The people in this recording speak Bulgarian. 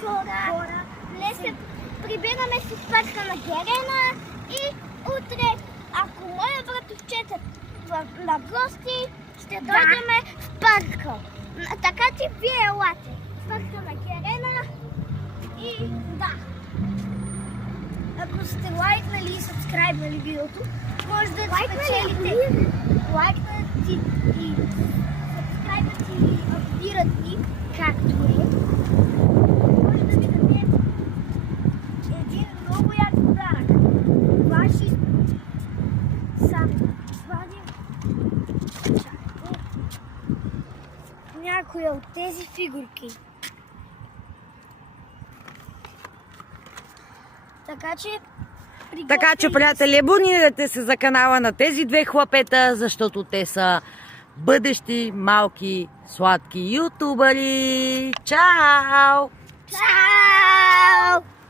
хора. Днес се прибираме с парка на Герена и утре, ако моя братовчет е на гости, ще дойдем в парка. Така че вие елате в парка на Герена и да. Ако сте лайкнали и сабскрайбнали видеото, може да спечелите. Лайкнат и сабскрайбнат и абонират ни, както е. Може да ви дадем един много як подарък. Ваши само вадим някоя от тези фигурки. Така че, приятели, абонирайте се за канала на тези две хлапета, защото те са бъдещи малки сладки ютубъри. Чао! Чао!